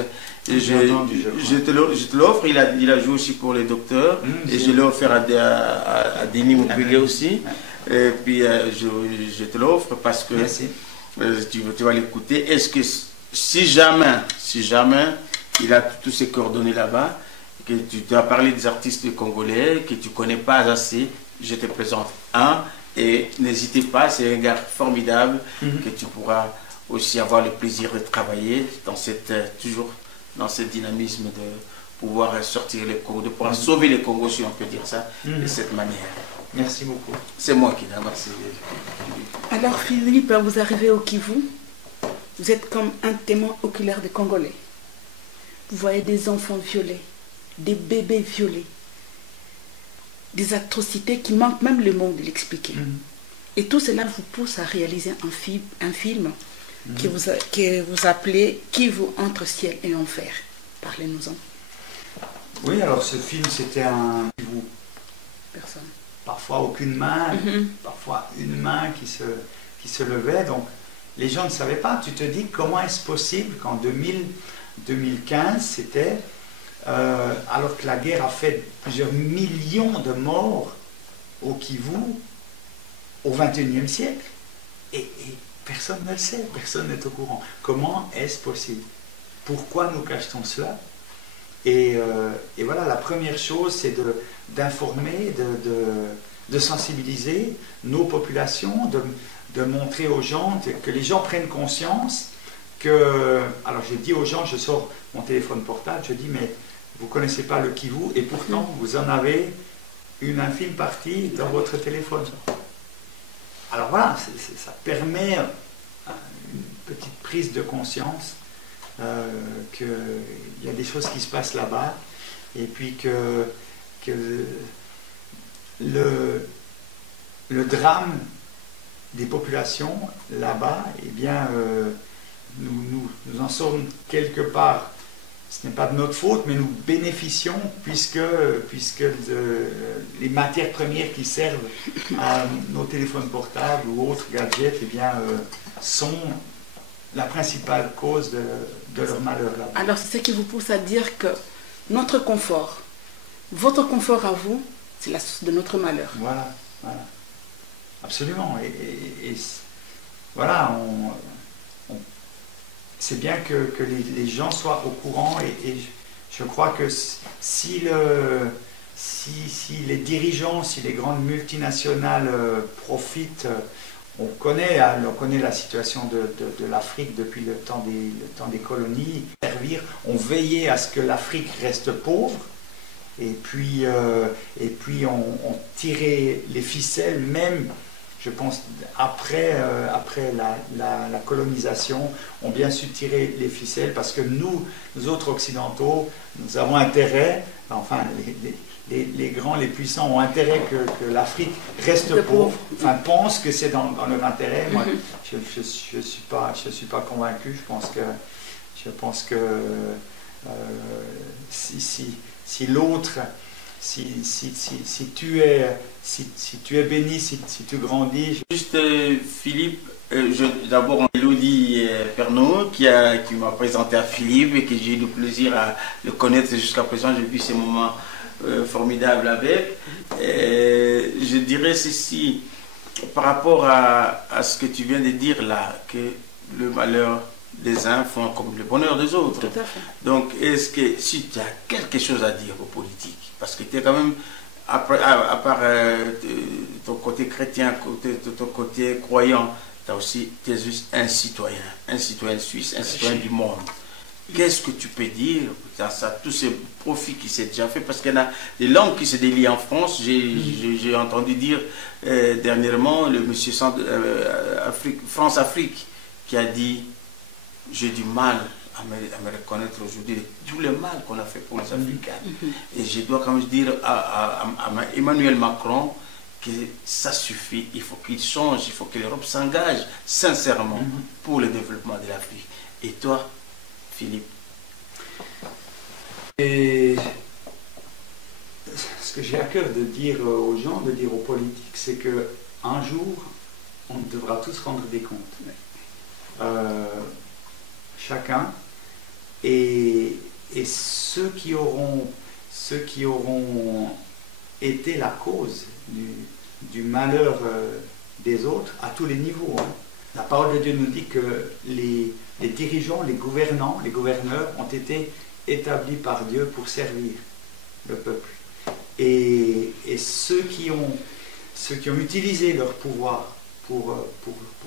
Je te l'offre, il a joué aussi pour les docteurs, et je l'ai offert à Denis Mukwege aussi. Et puis, je te l'offre parce que tu vas l'écouter. Est-ce que si jamais il a tous ses coordonnées là-bas, que tu as parlé des artistes congolais, que tu ne connais pas assez, je te présente un. Et n'hésitez pas, c'est un gars formidable que tu pourras aussi avoir le plaisir de travailler toujours dans ce dynamisme de pouvoir sortir les Congos, de pouvoir sauver les Congos, si on peut dire ça, de cette manière. Merci beaucoup. C'est moi qui l'ai remercié. Alors Philippe, vous arrivez au Kivu, vous êtes comme un témoin oculaire des Congolais. Vous voyez des enfants violés, des bébés violés, des atrocités qui manquent même le mot de l'expliquer. Et tout cela vous pousse à réaliser un film que vous appelez Kivu entre ciel et enfer. Parlez-nous-en. Oui, alors ce film, c'était un Kivu. Personne. Parfois aucune main, parfois une main qui se levait. Donc les gens ne savaient pas. Tu te dis comment est-ce possible qu'en 2015, c'était... alors que la guerre a fait plusieurs millions de morts au Kivu au XXIe siècle, et personne ne le sait, personne n'est au courant. Comment est-ce possible? Pourquoi nous cache-t-on cela? Et voilà, la première chose, c'est d'informer, de sensibiliser nos populations, de montrer aux gens, que les gens prennent conscience que... Alors je dis aux gens, je sors mon téléphone portable, je dis, mais vous ne connaissez pas le Kivu, et pourtant vous en avez une infime partie dans votre téléphone. alors voilà, ça permet une petite prise de conscience qu'il y a des choses qui se passent là-bas, et puis que le drame des populations là-bas, eh bien, nous en sommes quelque part, ce n'est pas de notre faute, mais nous bénéficions puisque les matières premières qui servent à nos téléphones portables ou autres gadgets, eh bien, sont la principale cause de leur malheur là-bas. Alors c'est ce qui vous pousse à dire que notre confort, votre confort à vous, c'est la source de notre malheur. Voilà, voilà. Absolument. Et voilà, c'est bien que les gens soient au courant, et je crois que si les dirigeants, si les grandes multinationales profitent, on connaît la situation de l'Afrique depuis le temps des colonies, ont veillé à ce que l'Afrique reste pauvre, et puis on tirait les ficelles, même, je pense, après la colonisation, ont bien su tirer les ficelles, parce que nous autres occidentaux, nous avons intérêt, enfin les grands, les puissants ont intérêt que l'Afrique reste pauvre, enfin pensent que c'est dans leur intérêt. Moi, je suis pas convaincu. Je pense que si l'autre, si tu es béni, si tu grandis. Juste Philippe, d'abord Elodie Pernot qui m'a présenté à Philippe et que j'ai eu le plaisir à le connaître jusqu'à présent. J'ai vu ces moments formidables avec. Je dirais ceci par rapport à ce que tu viens de dire là, que le malheur des uns font comme le bonheur des autres. Tout à fait. Donc, est-ce que si tu as quelque chose à dire aux politiques, parce que tu es quand même, à part ton côté chrétien, ton côté croyant, tu es juste un citoyen suisse, un citoyen du monde. Qu'est-ce que tu peux dire à tous ces profits qui s'est déjà fait? Parce qu'il y en a des langues qui se délient en France. J'ai entendu dire dernièrement le monsieur France-Afrique qui a dit: j'ai du mal à me reconnaître aujourd'hui, tout le mal qu'on a fait pour les Africains. Et je dois quand même dire à Emmanuel Macron que ça suffit, il faut qu'il change, il faut que l'Europe s'engage sincèrement pour le développement de l'Afrique. Et toi, Philippe? Et ce que j'ai à cœur de dire aux gens, de dire aux politiques, c'est qu'un jour, on devra tous rendre des comptes. Chacun, et ceux qui auront été la cause du malheur des autres à tous les niveaux. La parole de Dieu nous dit que les dirigeants, les gouvernants, les gouverneurs ont été établis par Dieu pour servir le peuple. Et ceux qui ont utilisé leur pouvoir pour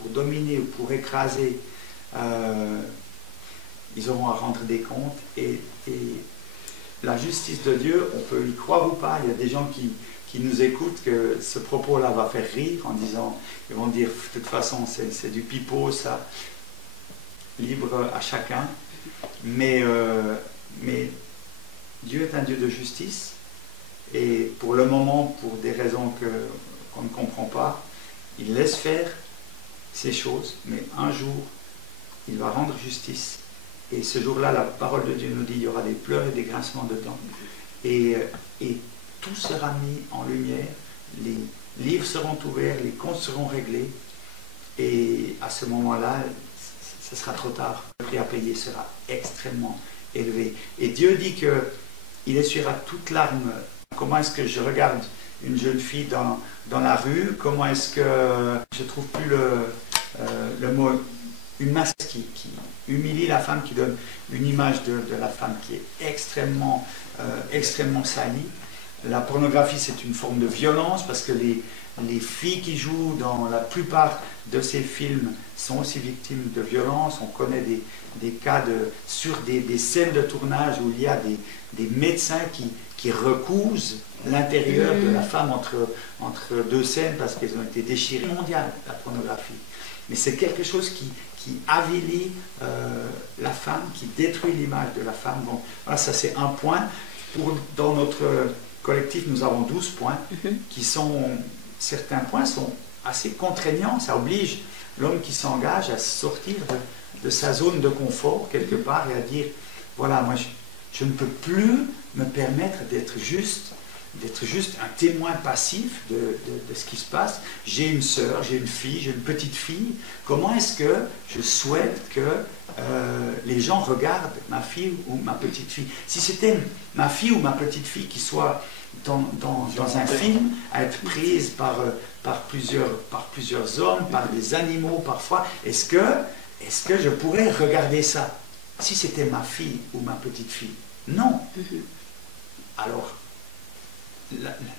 dominer ou pour écraser, ils auront à rendre des comptes, et la justice de Dieu, on peut y croire ou pas. Il y a des gens qui nous écoutent, que ce propos-là va faire rire en disant, ils vont dire, de toute façon c'est du pipeau ça, libre à chacun, mais Dieu est un Dieu de justice, et pour le moment, pour des raisons qu'on ne comprend pas, il laisse faire ces choses, mais un jour il va rendre justice. Et ce jour-là, la parole de Dieu nous dit, il y aura des pleurs et des grincements de dents. Et tout sera mis en lumière, les livres seront ouverts, les comptes seront réglés. Et à ce moment-là, ce sera trop tard. Le prix à payer sera extrêmement élevé. Et Dieu dit qu'il essuiera toute larme. Comment est-ce que je regarde une jeune fille dans la rue? Comment est-ce que je trouve plus le mot, une masse qui humilie la femme, qui donne une image de la femme qui est extrêmement salie. La pornographie, c'est une forme de violence, parce que les filles qui jouent dans la plupart de ces films sont aussi victimes de violence. On connaît des cas sur des scènes de tournage où il y a des médecins qui qui recousent l'intérieur de la femme entre deux scènes parce qu'elles ont été déchirées. Mondiale, la pornographie. Mais c'est quelque chose qui avilit la femme, qui détruit l'image de la femme. Bon, voilà, ça c'est un point. Dans notre collectif, nous avons 12 points qui sont, certains points sont assez contraignants. Ça oblige l'homme qui s'engage à sortir de sa zone de confort quelque part et à dire, voilà, moi je ne peux plus me permettre d'être juste un témoin passif de ce qui se passe. J'ai une sœur, j'ai une fille, j'ai une petite fille. Comment est-ce que je souhaite que les gens regardent ma fille ou ma petite fille? Si c'était ma fille ou ma petite fille qui soit dans un film, à être prise par plusieurs hommes, par des animaux parfois, est-ce que je pourrais regarder ça? Si c'était ma fille ou ma petite fille? Non. Alors,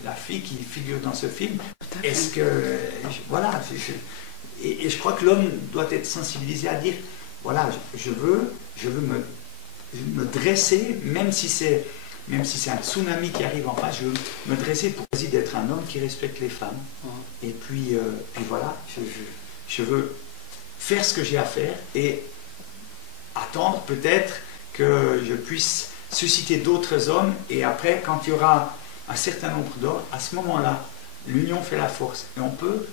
la fille qui figure dans ce film, est-ce que... Voilà, et je crois que l'homme doit être sensibilisé à dire, voilà, je veux me dresser, même si c'est un tsunami qui arrive en face, je veux me dresser pour essayer d'être un homme qui respecte les femmes. Et puis voilà, je veux faire ce que j'ai à faire et attendre peut-être que je puisse susciter d'autres hommes, et après, quand il y aura un certain nombre d'hommes, à ce moment-là, l'union fait la force. Et on peut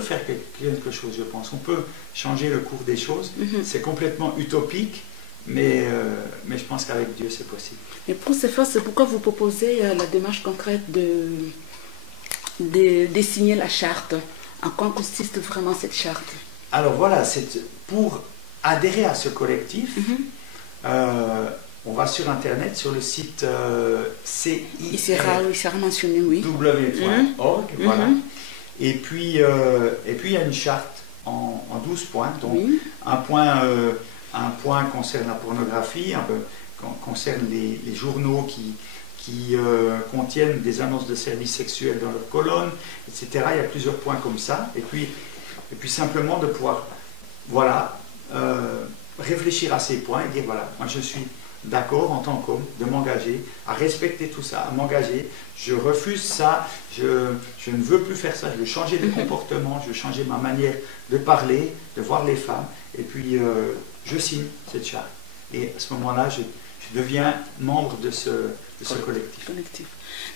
faire quelque chose, je pense. On peut changer le cours des choses. C'est complètement utopique, mais je pense qu'avec Dieu, c'est possible. Et pour ce faire, c'est pourquoi vous proposez la démarche concrète de signer la charte. En quoi consiste vraiment cette charte? Alors voilà, pour adhérer à ce collectif, on va sur Internet, sur le site CIRW.org, mentionné, oui. Voilà. Et puis il y a une charte en 12 points. Donc un point concerne la pornographie, concerne les journaux qui contiennent des annonces de services sexuels dans leurs colonnes, etc. Il y a plusieurs points comme ça. Et puis simplement de pouvoir, voilà, réfléchir à ces points et dire, voilà, moi je suis d'accord en tant qu'homme de m'engager à respecter tout ça, à m'engager, je refuse ça, je ne veux plus faire ça, je veux changer de comportement, je veux changer ma manière de parler, de voir les femmes, et puis je signe cette charte. Et à ce moment-là, je deviens membre de ce collectif.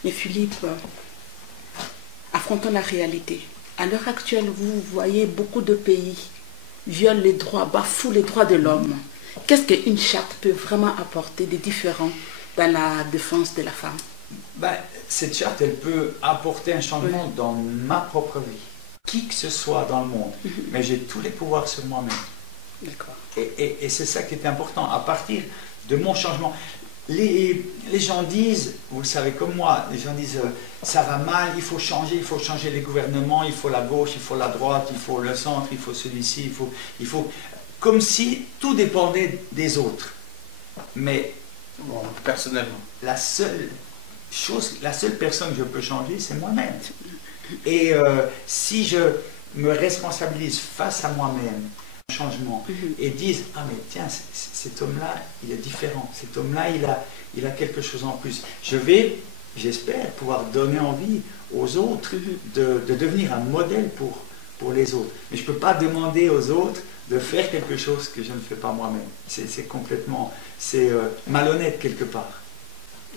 Mais Philippe, affrontons la réalité. À l'heure actuelle, vous voyez beaucoup de pays violent les droits, bafouent les droits de l'homme. Qu'est-ce qu'une charte peut vraiment apporter de différent dans la défense de la femme? Cette charte, elle peut apporter un changement dans ma propre vie. Qui que ce soit dans le monde, mais j'ai tous les pouvoirs sur moi-même. D'accord. Et c'est ça qui est important. À partir de mon changement, les gens disent, vous le savez comme moi, les gens disent ça va mal, il faut changer les gouvernements, il faut la gauche, il faut la droite, il faut le centre, il faut celui-ci, il faut comme si tout dépendait des autres. Mais bon, personnellement, la seule personne que je peux changer, c'est moi-même. Et si je me responsabilise face à moi-même, changement, et disent, ah mais tiens, cet homme-là, il est différent, cet homme-là, il a quelque chose en plus. J'espère pouvoir donner envie aux autres de devenir un modèle pour les autres. Mais je ne peux pas demander aux autres de faire quelque chose que je ne fais pas moi-même. C'est complètement, malhonnête quelque part.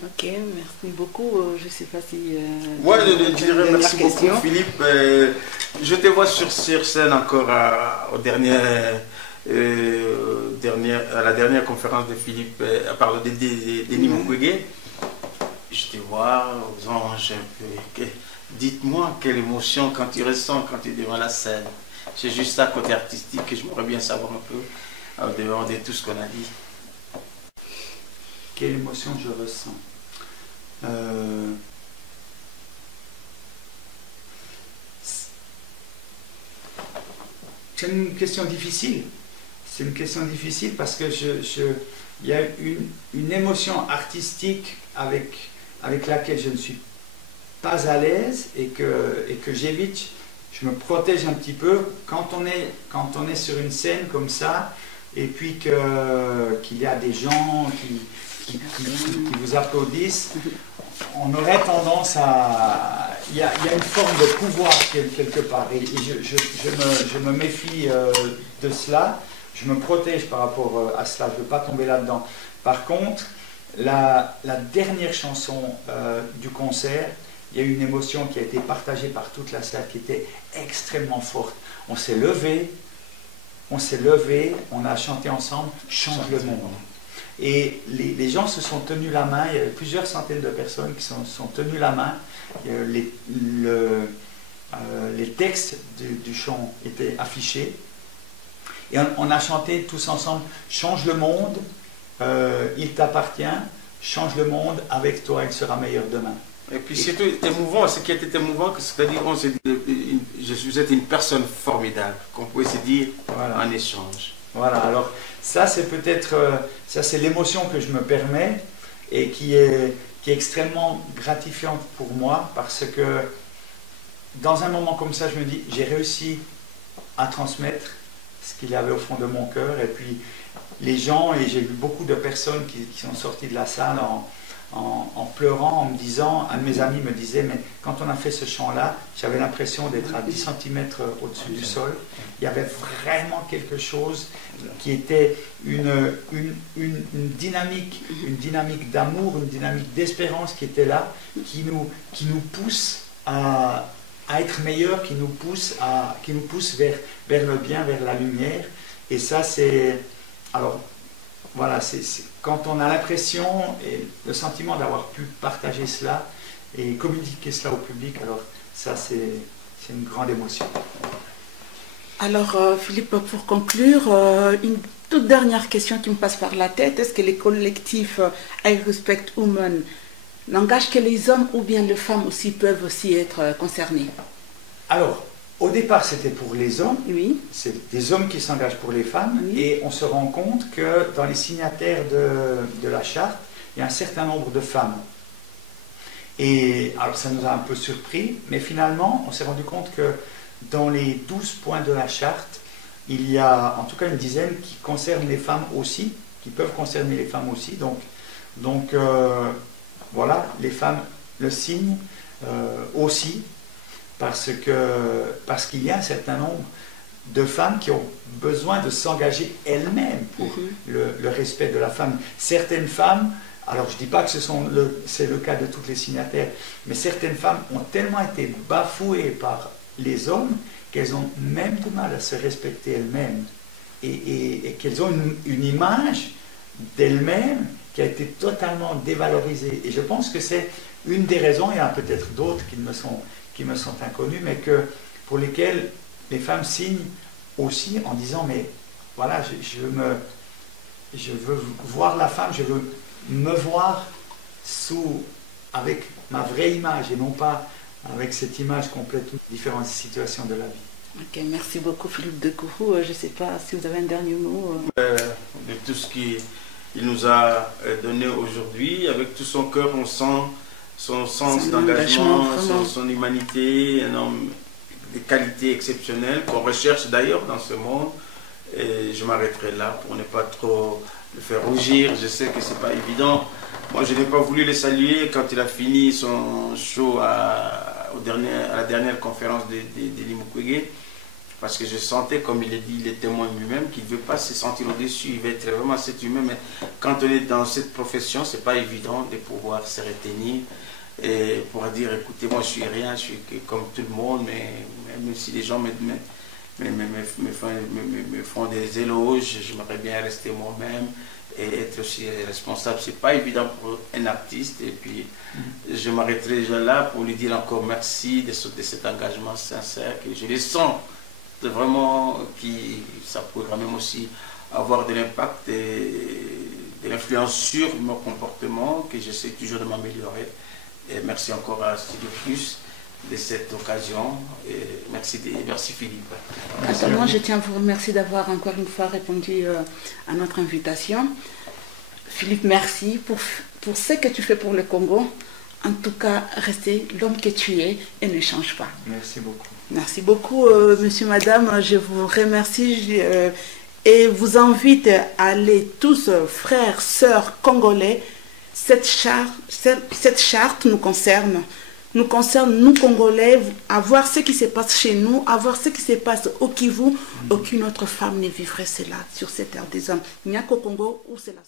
Ok, merci beaucoup. Je ne sais pas si... je dirais merci beaucoup Philippe. Je te vois sur scène encore à la dernière conférence de Philippe, à part de Denis Mukwege. Je te vois aux anges un peu. Dites-moi quelle émotion quand tu ressens quand tu es devant la scène. C'est juste ça côté artistique que j'aimerais bien savoir un peu, en dehors de tout ce qu'on a dit. Quelle émotion je ressens? C'est une question difficile. C'est une question difficile parce que il y a une émotion artistique avec laquelle je ne suis pas à l'aise et que j'évite. Je me protège un petit peu. Quand on est sur une scène comme ça, et puis qu'il y a des gens qui vous applaudissent, on aurait tendance à... Il y a une forme de pouvoir quelque part, et je me méfie de cela, je me protège par rapport à cela, je ne veux pas tomber là-dedans. Par contre, la dernière chanson du concert, il y a eu une émotion qui a été partagée par toute la salle qui était extrêmement forte. On s'est levé, on a chanté ensemble « Change le monde ». Et les gens se sont tenus la main, il y avait plusieurs centaines de personnes qui se sont tenues la main. Les textes du chant étaient affichés. Et on a chanté tous ensemble « Change le monde, il t'appartient, change le monde, avec toi il sera meilleur demain ». Et puis c'est émouvant, ce qui était émouvant, c'est-à-dire on s'est dit, vous êtes une personne formidable, qu'on pouvait se dire voilà. En échange. Voilà, alors ça c'est peut-être, ça c'est l'émotion que je me permets et qui est extrêmement gratifiante pour moi parce que dans un moment comme ça je me dis, j'ai réussi à transmettre ce qu'il y avait au fond de mon cœur et puis les gens, et j'ai vu beaucoup de personnes qui sont sorties de la salle en pleurant, en me disant, un de mes amis me disait, mais quand on a fait ce chant-là, j'avais l'impression d'être à 10 cm au-dessus du sol. Il y avait vraiment quelque chose qui était une dynamique d'amour, une dynamique d'espérance qui était là, qui nous pousse à être meilleurs, qui nous pousse vers le bien, vers la lumière. Et ça, c'est... Alors, voilà, c'est quand on a l'impression et le sentiment d'avoir pu partager cela et communiquer cela au public, alors ça c'est une grande émotion. Alors Philippe, pour conclure, une toute dernière question qui me passe par la tête, est-ce que les collectifs I Respect Women n'engagent que les hommes ou bien les femmes aussi peuvent aussi être concernés? Alors, au départ, c'était pour les hommes, oui. C'est des hommes qui s'engagent pour les femmes, oui. Et on se rend compte que dans les signataires de la charte, il y a un certain nombre de femmes. Et alors ça nous a un peu surpris, mais finalement, on s'est rendu compte que dans les 12 points de la charte, il y a en tout cas une dizaine qui concernent les femmes aussi, qui peuvent concerner les femmes aussi. Donc voilà, les femmes le signent aussi. Parce qu'il y a un certain nombre de femmes qui ont besoin de s'engager elles-mêmes pour le respect de la femme. Certaines femmes, alors je ne dis pas que c'est le cas de toutes les signataires, mais certaines femmes ont tellement été bafouées par les hommes qu'elles ont même du mal à se respecter elles-mêmes et qu'elles ont une image d'elles-mêmes qui a été totalement dévalorisée. Et je pense que c'est une des raisons, il y en a peut-être d'autres qui me sont inconnus, mais pour lesquels les femmes signent aussi en disant, mais voilà, je veux voir la femme, je veux me voir avec ma vraie image et non pas avec cette image complètement différente situation de la vie. Ok, merci beaucoup Philippe Decourou. Je ne sais pas si vous avez un dernier mot. De tout ce qu'il nous a donné aujourd'hui, avec tout son cœur, on sent son sens d'engagement, son humanité, un homme de qualité exceptionnelle qu'on recherche d'ailleurs dans ce monde. Et je m'arrêterai là pour ne pas trop le faire rougir. Je sais que c'est pas évident. Moi, je n'ai pas voulu le saluer quand il a fini son show à la dernière conférence de Mukwege, parce que je sentais, comme il a dit, il est témoin lui-même, qu'il ne veut pas se sentir au-dessus. Il veut être vraiment cet humain. Mais quand on est dans cette profession, c'est pas évident de pouvoir se retenir et pour dire, écoutez, moi je suis rien, je suis comme tout le monde, mais même si les gens me font des éloges, j'aimerais bien rester moi-même et être aussi responsable. C'est pas évident pour un artiste. Et puis je m'arrêterai déjà là pour lui dire encore merci de cet engagement sincère que je le sens vraiment, ça pourrait quand même aussi avoir de l'impact et de l'influence sur mon comportement, que j'essaie toujours de m'améliorer. Et merci encore à Studio Plus de cette occasion. Et merci Philippe. Moi, je tiens à vous remercier d'avoir encore une fois répondu à notre invitation. Philippe, merci pour ce que tu fais pour le Congo. En tout cas, restez l'homme que tu es et ne change pas. Merci beaucoup. Merci beaucoup, monsieur, madame. Je vous remercie. et vous invite à aller tous, frères, sœurs congolais. Cette charte nous concerne, nous Congolais, à voir ce qui se passe chez nous, à voir ce qui se passe au Kivu. Aucune autre femme ne vivrait cela sur cette terre des hommes. Il n'y a qu'au Congo où c'est là.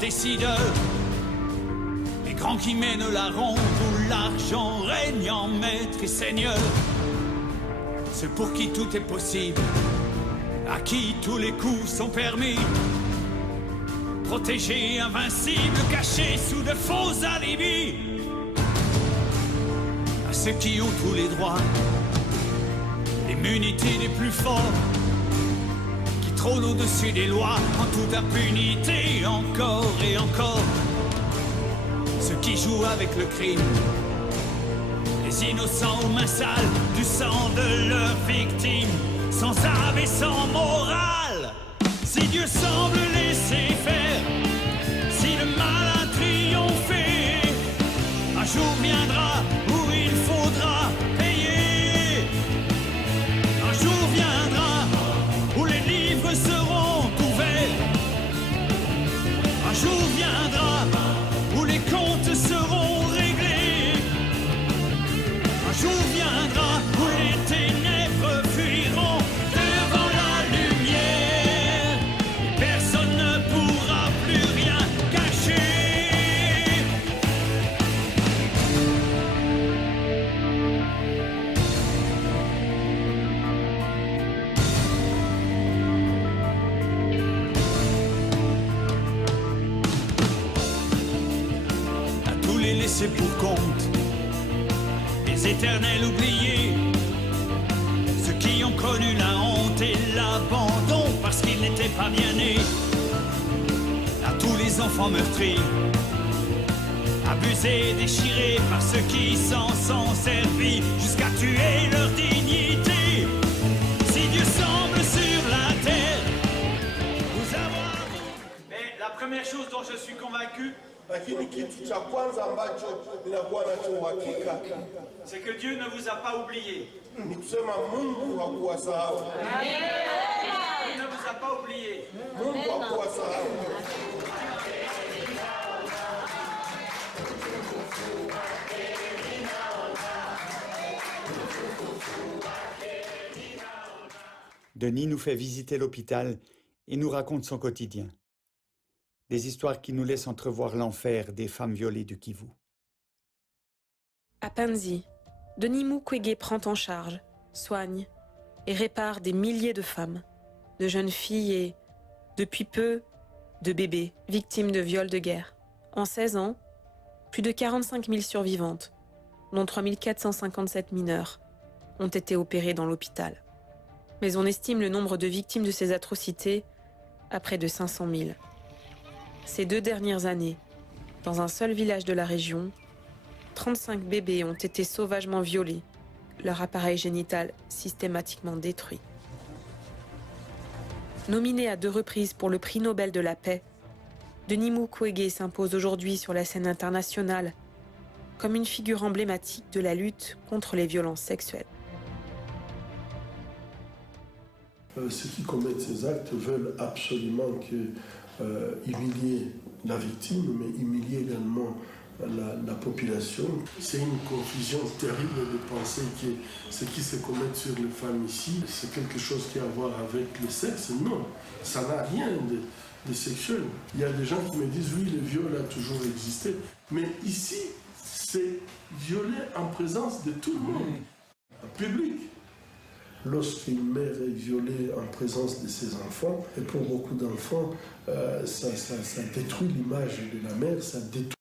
Décideur, les grands qui mènent la ronde où l'argent règne en maître et seigneur. Ceux pour qui tout est possible, à qui tous les coups sont permis. Protégés, invincibles, cachés sous de faux alibis. À ceux qui ont tous les droits, l'immunité des plus forts, au-dessus des lois, en toute impunité, encore et encore. Ceux qui jouent avec le crime, les innocents aux mains sales du sang de leurs victimes, sans âme et sans morale. Si Dieu semble laisser faire, si le mal a triomphé, un jour viendra où il faudra payer. Un jour viendra où les livres seront ouverts. Un jour viendra où les comptes seront réglés. Un jour viendra où les ténèbres fuiront devant la lumière et personne ne pourra plus rien cacher. Laissés pour compte, les éternels oubliés, ceux qui ont connu la honte et l'abandon parce qu'ils n'étaient pas bien nés, à tous les enfants meurtris, abusés, déchirés par ceux qui s'en sont servis jusqu'à tuer leur dignité. Si Dieu semble sur la terre vous avoir... Mais la première chose dont je suis convaincu, c'est que Dieu ne vous a pas oublié. Il ne vous a a pas oublié. Denis nous fait visiter l'hôpital et nous raconte son quotidien. Des histoires qui nous laissent entrevoir l'enfer des femmes violées du Kivu. À Panzi, Denis Mukwege prend en charge, soigne et répare des milliers de femmes, de jeunes filles et, depuis peu, de bébés victimes de viols de guerre. En 16 ans, plus de 45 000 survivantes, dont 3 457 mineurs, ont été opérées dans l'hôpital. Mais on estime le nombre de victimes de ces atrocités à près de 500 000. Ces 2 dernières années, dans un seul village de la région, 35 bébés ont été sauvagement violés, leur appareil génital systématiquement détruit. Nominé à 2 reprises pour le prix Nobel de la paix, Denis Mukwege s'impose aujourd'hui sur la scène internationale comme une figure emblématique de la lutte contre les violences sexuelles. Ceux qui commettent ces actes veulent absolument humilier la victime, mais humilier également la population. C'est une confusion terrible de penser que ce qui se commet sur les femmes ici, c'est quelque chose qui a à voir avec le sexe. Non, ça n'a rien de sexuel. Il y a des gens qui me disent, oui, le viol a toujours existé. Mais ici, c'est violer en présence de tout le monde, public. Lorsqu'une mère est violée en présence de ses enfants, et pour beaucoup d'enfants, ça détruit l'image de la mère, ça détruit